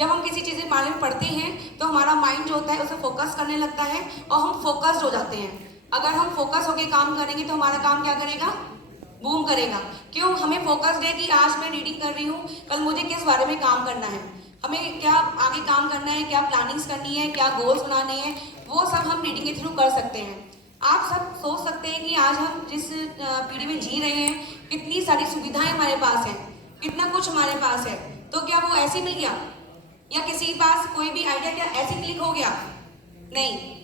जब हम किसी चीज़ के बारे में पढ़ते हैं तो हमारा माइंड जो होता है उसे फोकस करने लगता है और हम फोकस्ड हो जाते हैं। अगर हम फोकस होकर काम करेंगे तो हमारा काम क्या करेगा, बूम करेगा। क्यों, हमें फोकस्ड है कि आज मैं रीडिंग कर रही हूँ, कल मुझे किस बारे में काम करना है, हमें क्या आगे काम करना है, क्या प्लानिंग्स करनी है, क्या गोल्स बनाने हैं, वो सब हम रीडिंग के थ्रू कर सकते हैं। आप सब सोच सकते हैं कि आज हम जिस पीढ़ी में जी रहे हैं कितनी सारी सुविधाएं हमारे पास हैं, कितना कुछ हमारे पास है, तो क्या वो ऐसे मिल गया या किसी के पास कोई भी आइडिया क्या ऐसे क्लिक हो गया? नहीं।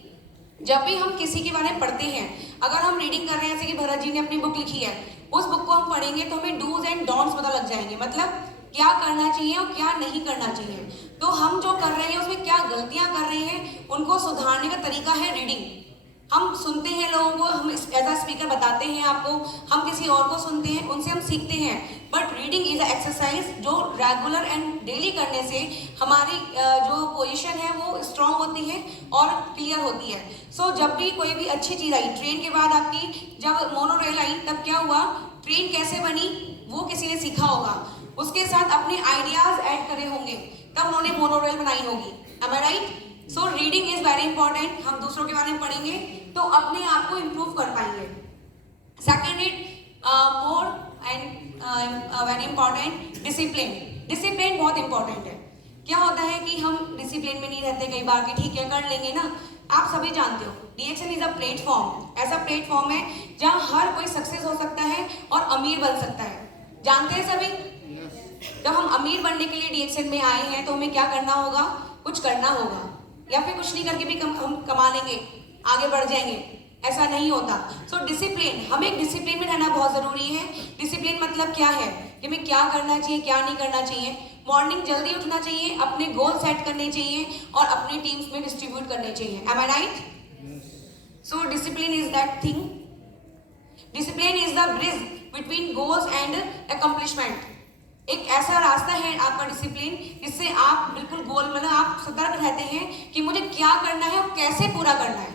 जब भी हम किसी के बारे में पढ़ते हैं, अगर हम रीडिंग कर रहे हैं, जैसे कि भरत जी ने अपनी बुक लिखी है, उस बुक को हम पढ़ेंगे तो हमें डूज एंड डोंट्स पता लग जाएंगे, मतलब क्या करना चाहिए और क्या नहीं करना चाहिए। तो हम जो कर रहे हैं उसमें क्या गलतियां कर रहे हैं, उनको सुधारने का तरीका है रीडिंग। हम सुनते हैं लोगों को, हम एज अ स्पीकर बताते हैं आपको, हम किसी और को सुनते हैं, उनसे हम सीखते हैं। But reading is a exercise जो रेगुलर एंड डेली करने से हमारी जो पोजीशन है वो स्ट्रांग होती है और क्लियर होती है। सो जब भी कोई भी अच्छी चीज़ आई, ट्रेन के बाद आपकी जब मोनो रेल आई तब क्या हुआ, ट्रेन कैसे बनी वो किसी ने सीखा होगा, उसके साथ अपने आइडियाज ऐड करे होंगे, तब उन्होंने मोनो रेल बनाई होगी। Am I right? So reading is very important. हम दूसरों के बारे में पढ़ेंगे तो अपने आप को इम्प्रूव कर पाएंगे। Second it more and very important, discipline. Discipline बहुत इंपॉर्टेंट है। क्या होता है कि हम डिसिप्लिन में नहीं रहते कई बार, कि ठीक है कर लेंगे ना। आप सभी जानते हो DXN इज अ प्लेटफॉर्म, ऐसा प्लेटफॉर्म है जहाँ हर कोई सक्सेस हो सकता है और अमीर बन सकता है। जानते हैं सभी? जब हम अमीर बनने के लिए DXN में आए हैं तो हमें क्या करना होगा, कुछ करना होगा, या फिर कुछ नहीं करके भी हम कमा लेंगे, आगे बढ़ जाएंगे, ऐसा नहीं होता। सो डिसिप्लिन, हमें डिसिप्लिन में रहना बहुत जरूरी है। डिसिप्लिन मतलब क्या है कि हमें क्या करना चाहिए, क्या नहीं करना चाहिए। मॉर्निंग जल्दी उठना चाहिए, अपने गोल सेट करने चाहिए और अपनी टीम्स में डिस्ट्रीब्यूट करने चाहिए। Am I right? So discipline is that thing. Discipline is the bridge between goals and accomplishment. एक ऐसा रास्ता है आपका डिसिप्लिन जिससे आप बिल्कुल गोल, मतलब आप सतर्क रहते हैं कि मुझे क्या करना है और कैसे पूरा करना है।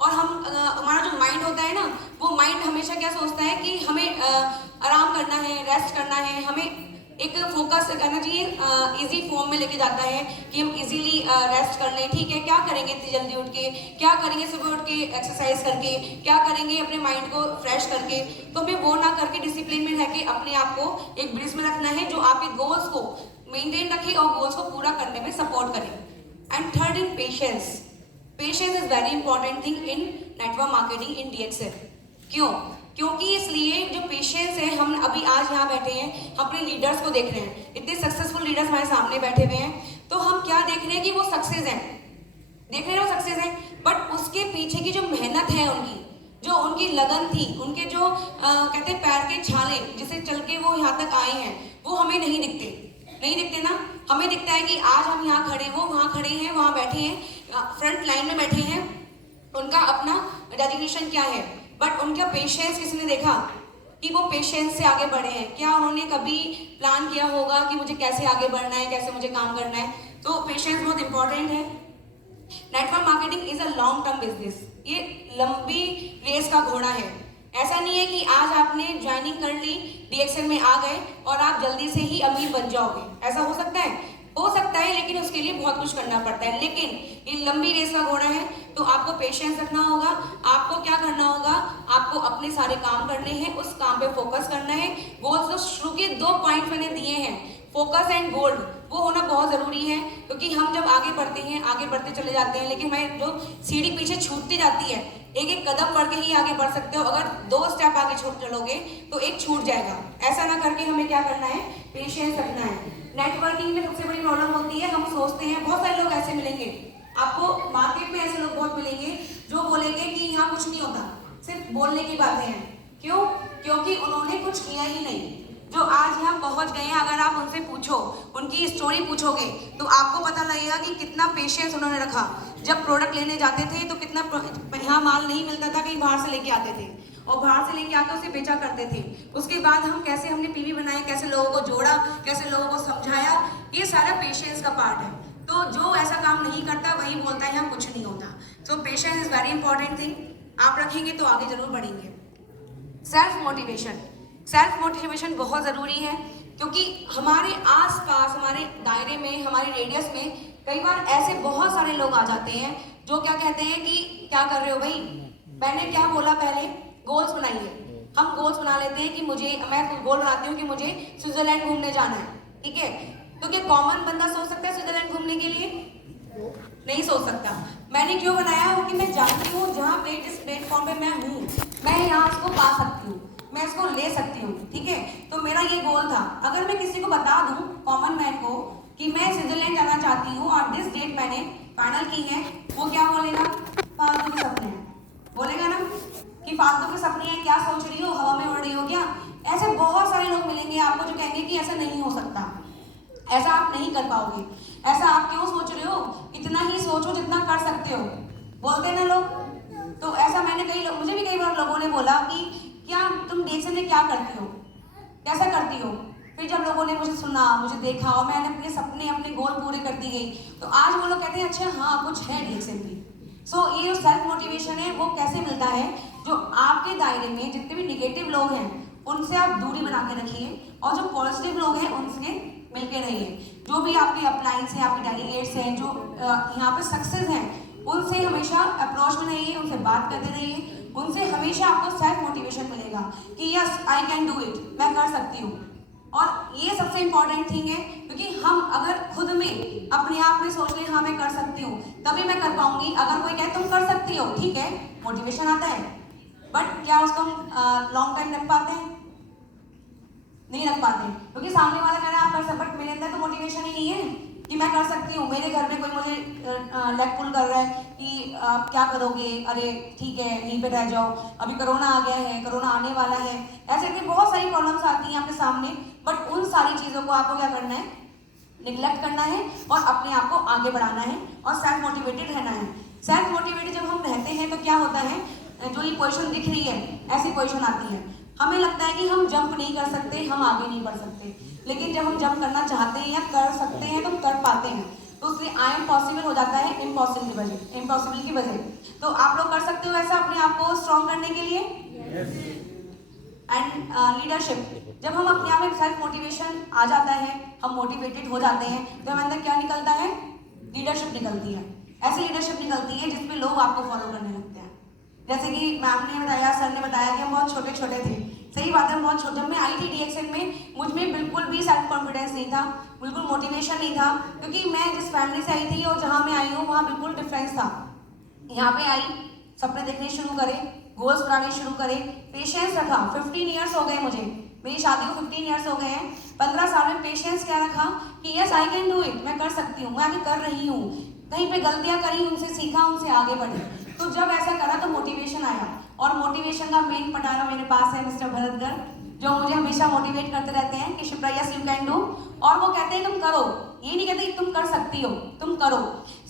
और हम हमारा जो माइंड होता है ना, वो माइंड हमेशा क्या सोचता है कि हमें आराम करना है, रेस्ट करना है, हमें एक फोकस करना चाहिए, इजी फॉर्म में लेके जाता है कि हम इजीली रेस्ट कर लें। ठीक है, क्या करेंगे इतनी जल्दी उठ के, क्या करेंगे सुबह उठ के एक्सरसाइज करके, क्या करेंगे अपने माइंड को फ्रेश करके। तो हमें वो ना करके डिसिप्लिन में रह के अपने आप को एक ब्रिज में रखना है जो आपके गोल्स को मेंटेन रखे और गोल्स को पूरा करने में सपोर्ट करे। And third in patience. Patience is very important thing in network marketing in DXN। क्यों? क्योंकि इसलिए जो पेशेंस है, हम अभी आज यहाँ बैठे हैं, हम अपने लीडर्स को देख रहे हैं, इतने सक्सेसफुल लीडर्स हमारे सामने बैठे हुए हैं, तो हम क्या देख रहे हैं कि वो सक्सेस हैं, देख रहे हैं वो सक्सेस हैं, बट उसके पीछे की जो मेहनत है उनकी, जो उनकी लगन थी, उनके जो कहते हैं पैर के छाले जिसे चल के वो यहाँ तक आए हैं, वो हमें नहीं दिखते ना। हमें दिखता है कि आज हम यहाँ खड़े, वो वहाँ खड़े हैं, वहाँ बैठे हैं, फ्रंट लाइन में बैठे हैं, उनका अपना डेडिकेशन क्या है, बट उनका पेशेंस किसने देखा कि वो पेशेंस से आगे बढ़े हैं? क्या उन्होंने कभी प्लान किया होगा कि मुझे कैसे आगे बढ़ना है, कैसे मुझे काम करना है? तो पेशेंस बहुत इंपॉर्टेंट है। Network marketing is a long term business, ये लंबी रेस का घोड़ा है। ऐसा नहीं है कि आज आपने ज्वाइनिंग कर ली, DXN में आ गए और आप जल्दी से ही अमीर बन जाओगे। ऐसा हो सकता है? हो सकता है, लेकिन उसके लिए बहुत कुछ करना पड़ता है। लेकिन ये लंबी रेस का घोड़ा है, तो आपको पेशेंस रखना होगा। आपको क्या करना होगा, आपको अपने सारे काम करने हैं, उस काम पे फोकस करना है। गोल्स जो शुरू के 2 पॉइंट मैंने दिए हैं, फोकस एंड गोल्ड, वो होना बहुत ज़रूरी है। क्योंकि हम जब आगे बढ़ते हैं, आगे बढ़ते चले जाते हैं, लेकिन हमारी जो सीढ़ी पीछे छूटती जाती है, एक एक कदम बढ़ के ही आगे बढ़ सकते हो। अगर 2 स्टेप आगे चलोगे तो एक छूट जाएगा। ऐसा ना करके हमें क्या करना है, पेशेंस रखना है। नेटवर्किंग में सबसे बड़ी प्रॉब्लम होती है, हम सोचते हैं, बहुत सारे लोग ऐसे मिलेंगे आपको मार्केट में, ऐसे लोग बहुत मिलेंगे जो बोलेंगे कि यहाँ कुछ नहीं होता, सिर्फ बोलने की बातें हैं। क्यों? क्योंकि उन्होंने कुछ किया ही नहीं। जो आज यहाँ पहुँच गए हैं, अगर आप उनसे पूछो, उनकी स्टोरी पूछोगे तो आपको पता लगेगा कि कितना पेशेंस उन्होंने रखा। जब प्रोडक्ट लेने जाते थे तो कितना, यहाँ माल नहीं मिलता था, कहीं बाहर से लेके आते थे और बाहर से लेके आकर उसे बेचा करते थे। उसके बाद हम कैसे हमने PV बनाया, कैसे लोगों को जोड़ा, कैसे लोगों को समझाया, ये सारा पेशेंस का पार्ट है। तो जो ऐसा काम नहीं करता वही बोलता है यहाँ कुछ नहीं होता। So patience is very important thing, आप रखेंगे तो आगे जरूर बढ़ेंगे। सेल्फ मोटिवेशन बहुत ज़रूरी है, क्योंकि हमारे आसपास, हमारे दायरे में, हमारे रेडियस में कई बार ऐसे बहुत सारे लोग आ जाते हैं जो क्या कहते हैं कि क्या कर रहे हो भाई, मैंने क्या बोला पहले, गोल्स बनाइए। हम गोल्स बना लेते हैं कि मैं गोल बनाती हूँ कि मुझे स्विट्जरलैंड घूमने जाना है, ठीक है। तो क्या कॉमन बंदा सोच सकता है स्विट्जरलैंड घूमने के लिए? नहीं सोच सकता। मैंने क्यों बनाया वो कि मैं जानती हूँ जहाँ पे जिस प्लेटफॉर्म पे मैं हूँ, मैं यहाँ उसको पा सकती हूँ, मैं इसको ले सकती हूँ, ठीक है। तो मेरा ये गोल था। अगर मैं किसी को बता दूँ, कॉमन मैन को, कि मैं स्विट्जरलैंड जाना चाहती हूँ और दिस डेट मैंने फाइनल की है, वो क्या बोलेगा? फालतू के सपने हैं, बोलेगा ना कि फालतू के सपने हैं, क्या सोच रही हो, हवा में उड़ रही हो क्या? ऐसे बहुत सारे लोग मिलेंगे आपको जो कहेंगे कि ऐसा नहीं हो सकता, ऐसा आप नहीं कर पाओगे, ऐसा आप क्यों सोच रहे हो, इतना ही सोचो जितना कर सकते हो, बोलते हैं ना लोग। तो ऐसा मुझे भी कई बार लोगों ने बोला कि क्या तुम डिएक्शन में क्या करती हो, कैसा करती हो? फिर जब लोगों ने मुझे सुना, मुझे देखा और मैंने अपने सपने, अपने गोल पूरे करती गई, तो आज वो लोग कहते हैं अच्छा हाँ कुछ है डिएक्शन भी। सो ये जो सेल्फ मोटिवेशन है वो कैसे मिलता है? जो आपके दायरे में जितने भी निगेटिव लोग हैं उनसे आप दूरी बना के रखिए और जो पॉजिटिव लोग हैं उनसे मिलके रहिए। जो भी आपके अपलाइंस हैं, आपके डेलीगेट्स हैं, जो यहाँ पे सक्सेस हैं, उनसे हमेशा अप्रोच में रहिए, उनसे बात करते रहिए, उनसे हमेशा आपको सेल्फ मोटिवेशन मिलेगा कि yes I can do it, मैं कर सकती हूँ। और ये सबसे इंपॉर्टेंट थिंग है, क्योंकि हम अगर खुद में अपने आप में सोच लें हाँ मैं कर सकती हूँ, तभी मैं कर पाऊंगी। अगर कोई कहे तुम कर सकती हो, ठीक है, मोटिवेशन आता है, बट क्या उसको हम लॉन्ग टाइम रख पाते हैं? नहीं रख पाते, क्योंकि सामने वाला कह रहा है आप कर सकते, बट मेरे अंदर तो मोटिवेशन ही नहीं है कि मैं कर सकती हूँ। मेरे घर में कोई मुझे लेग पुल कर रहा है कि आप क्या करोगे, अरे ठीक है यहीं पे रह जाओ, अभी कोरोना आ गया है, कोरोना आने वाला है, ऐसे करके बहुत सारी प्रॉब्लम्स आती हैं आपके सामने। बट उन सारी चीज़ों को आपको क्या करना है? निगलेक्ट करना है और अपने आप को आगे बढ़ाना है और सेल्फ मोटिवेटेड रहना है। सेल्फ मोटिवेटेड जब हम रहते हैं तो क्या होता है, जो ये पोजीशन दिख रही है ऐसी पोजीशन आती है, हमें लगता है कि हम जंप नहीं कर सकते, हम आगे नहीं बढ़ सकते, लेकिन जब हम जंप करना चाहते हैं या कर सकते हैं तो हम कर पाते हैं, तो उससे आई एम पॉसिबल हो जाता है इम्पॉसिबल की वजह। तो आप लोग कर सकते हो ऐसा अपने आप को स्ट्रॉन्ग करने के लिए। एंड लीडरशिप, जब हम अपने आप में सेल्फ मोटिवेशन आ जाता है, हम मोटिवेटेड हो जाते हैं, तो हमारे अंदर क्या निकलता है? लीडरशिप निकलती है। ऐसी लीडरशिप निकलती है जिसमें लोग आपको फॉलो करने लगते हैं। जैसे कि मैम ने बताया, सर ने बताया कि हम बहुत छोटे छोटे थे, सही बात है, बहुत छोटे। जब मैं आई थी डीएक्सएन में, मुझ में बिल्कुल भी सेल्फ कॉन्फिडेंस नहीं था, बिल्कुल मोटिवेशन नहीं था, क्योंकि मैं जिस फैमिली से आई थी और जहाँ मैं आई हूँ वहाँ बिल्कुल डिफरेंस था। यहाँ पे आई, सपने देखने शुरू करे, गोल्स बनाने शुरू करे, पेशेंस रखा। 15 ईयर्स हो गए मुझे, मेरी शादी को 15 ईयर्स हो गए हैं। 15 साल में पेशेंस क्या रखा कि yes I can do it, मैं कर सकती हूँ, मैं आगे कर रही हूँ। कहीं पे गलतियाँ करी, उनसे सीखा, उनसे आगे बढ़े। तो जब ऐसा करा तो मोटिवेशन आया, और मोटिवेशन का मेन पटारा मेरे पास है मिस्टर भरत गर्ग, जो मुझे हमेशा मोटिवेट करते रहते हैं कि Shipra yes you can do, और वो कहते हैं तुम करो, ये नहीं कहते तुम कर सकती हो, तुम करो।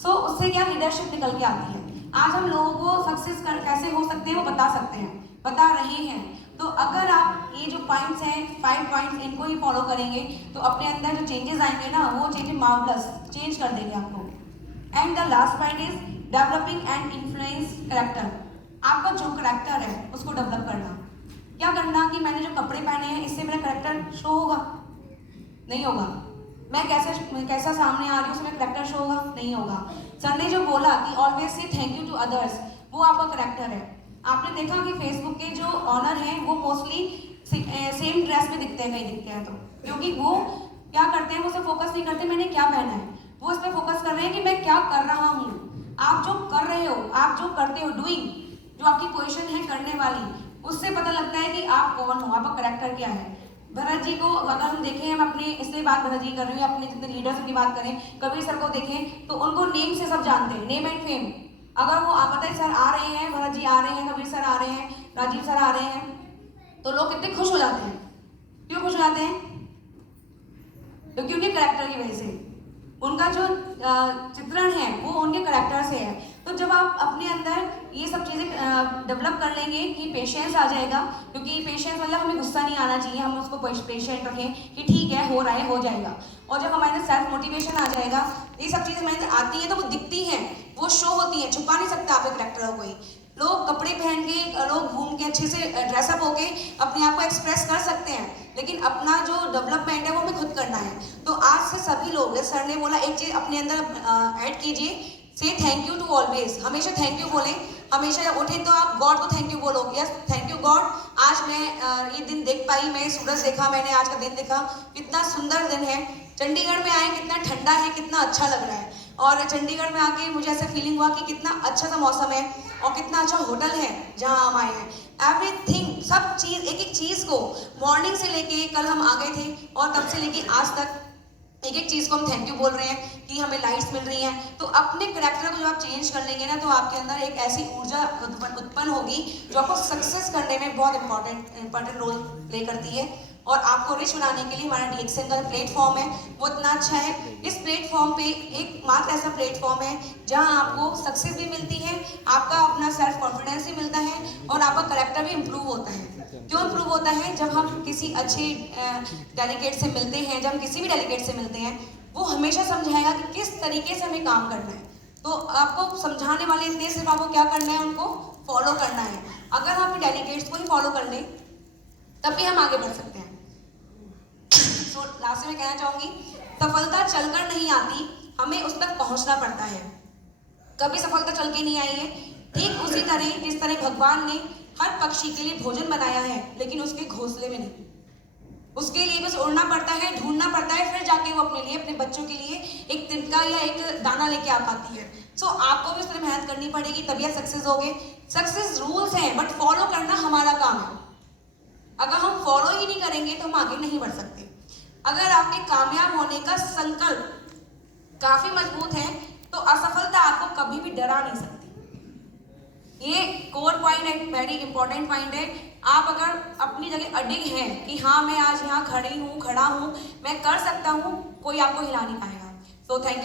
सो उससे क्या लीडरशिप निकल के आती है। आज हम लोगों को सक्सेस कैसे हो सकते हैं वो बता सकते हैं, बता रहे हैं। तो अगर आप ये जो पॉइंट्स हैं, 5 पॉइंट्स, इनको ही फॉलो करेंगे तो अपने अंदर जो चेंजेस आएंगे ना, वो चेंजेस मार्वलस चेंज कर देंगे आपको। And the last point is developing and influence character. आपका जो कैरेक्टर है उसको डेवलप करना। क्या करना कि मैंने जो कपड़े पहने हैं इससे मेरा कैरेक्टर शो होगा? नहीं होगा। मैं कैसा सामने आ रही हूँ उसमें कैरेक्टर शो होगा? नहीं होगा। सर ने जो बोला कि always say thank you to others, वो आपका कैरेक्टर है। आपने देखा कि फेसबुक के जो ऑनर हैं वो मोस्टली सेम ड्रेस में दिखते हैं, कहीं दिखते हैं तो, क्योंकि वो क्या करते हैं, वो सिर्फ फोकस नहीं करते मैंने क्या पहना है, वो इस पर फोकस कर रहे हैं कि मैं क्या कर रहा हूँ। आप जो कर रहे हो, आप जो करते हो, डूइंग, जो आपकी पोजीशन है करने वाली, उससे पता लगता है कि आप कौन हो, आपका कैरेक्टर क्या है। भरत जी को अगर हम देखें, हम अपने इसलिए बात भरत जी कर रहे हैं, अपने जितने लीडर्स की बात करें, कबीर सर को देखें तो उनको नेम से सब जानते हैं, नेम एंड फेम। अगर वो पता है सर आ रहे हैं, भरत जी आ रहे हैं, कबीर सर आ रहे हैं, राजीव सर आ रहे हैं, तो लोग कितने खुश हो जाते हैं। क्यों खुश हो जाते हैं? क्योंकि उनके कैरेक्टर की वजह से, उनका जो चित्रण है वो उनके कैरेक्टर से है। तो जब आप अपने अंदर ये सब चीज़ें डेवलप कर लेंगे कि पेशेंस आ जाएगा, क्योंकि पेशेंस मतलब हमें गुस्सा नहीं आना चाहिए, हम उसको पेशेंट रखें कि ठीक है, हो रहा है, हो जाएगा। और जब हमारे अंदर सेल्फ मोटिवेशन आ जाएगा, ये सब चीज़ें हमारे अंदर आती हैं तो वो दिखती हैं, वो शो होती हैं, छुपा नहीं सकता आपके कैरेक्टर को कोई। लोग कपड़े पहन के, लोग घूम के अच्छे से ड्रेसअप होके अपने आप को एक्सप्रेस कर सकते हैं, लेकिन अपना जो डेवलपमेंट है वो हमें खुद करना है। तो आज से सभी लोग, जैसे सर ने बोला, एक चीज अपने अंदर ऐड कीजिए, से थैंक यू टू ऑलवेज। हमेशा थैंक यू बोलें, हमेशा उठे तो आप गॉड को थैंक यू बोलो, यस थैंक यू गॉड, आज मैं ये दिन देख पाई, मैं सूरज देखा, मैंने आज का दिन देखा, कितना सुंदर दिन है। चंडीगढ़ में आए, कितना ठंडा है, कितना अच्छा लग रहा है। और चंडीगढ़ में आके मुझे ऐसा फीलिंग हुआ कि कितना अच्छा सा मौसम है और कितना अच्छा होटल है जहाँ हम आए हैं। एवरीथिंग, सब चीज़, एक एक चीज़ को मॉर्निंग से लेके कल हम आ गए थे और तब से लेके आज तक एक एक चीज़ को हम थैंक यू बोल रहे हैं कि हमें लाइट्स मिल रही हैं। तो अपने करेक्टर को जब आप चेंज कर लेंगे ना, तो आपके अंदर एक ऐसी ऊर्जा उत्पन्न होगी जो आपको सक्सेस करने में बहुत इंपॉर्टेंट रोल प्ले करती है। और आपको रिच बनाने के लिए हमारा DXN का प्लेटफॉर्म है वो इतना अच्छा है। इस प्लेटफॉर्म पे एक मात्र ऐसा प्लेटफॉर्म है जहां आपको सक्सेस भी मिलती है, आपका अपना सेल्फ कॉन्फिडेंस भी मिलता है और आपका करेक्टर भी इम्प्रूव होता है। क्यों इम्प्रूव होता है? जब हम किसी अच्छे डेलीगेट से मिलते हैं, जब हम किसी भी डेलीगेट से मिलते हैं, वो हमेशा समझाएगा कि किस तरीके से हमें काम करना है। तो आपको समझाने वाले इतने, सिर्फ आपको क्या करना है, उनको फॉलो करना है। अगर हम डेलीगेट्स को ही फॉलो कर लें तब भी हम आगे बढ़ सकते हैं। तो लास्ट में कहना चाहूंगी, सफलता चलकर नहीं आती, हमें उस तक पहुंचना पड़ता है। कभी सफलता चल के नहीं आई है। ठीक उसी तरह जिस तरह भगवान ने हर पक्षी के लिए भोजन बनाया है, लेकिन उसके घोंसले में नहीं, उसके लिए बस उड़ना पड़ता है, ढूंढना पड़ता है, फिर जाके वो अपने लिए, अपने बच्चों के लिए एक तिनका या एक दाना लेके आ पाती है। सो आपको भी उस तरह मेहनत करनी पड़ेगी, तभी आप सक्सेस होगे। सक्सेस रूल्स हैं, बट फॉलो करना हमारा काम है। अगर हम फॉलो ही नहीं करेंगे तो हम आगे नहीं बढ़ सकते। अगर आपके कामयाब होने का संकल्प काफी मजबूत है तो असफलता आपको कभी भी डरा नहीं सकती। ये कोर पॉइंट एक वेरी इंपॉर्टेंट पॉइंट है। आप अगर अपनी जगह अडिग हैं कि हाँ मैं आज यहाँ खड़ा हूँ, मैं कर सकता हूँ, कोई आपको हिला नहीं पाएगा। So thank you.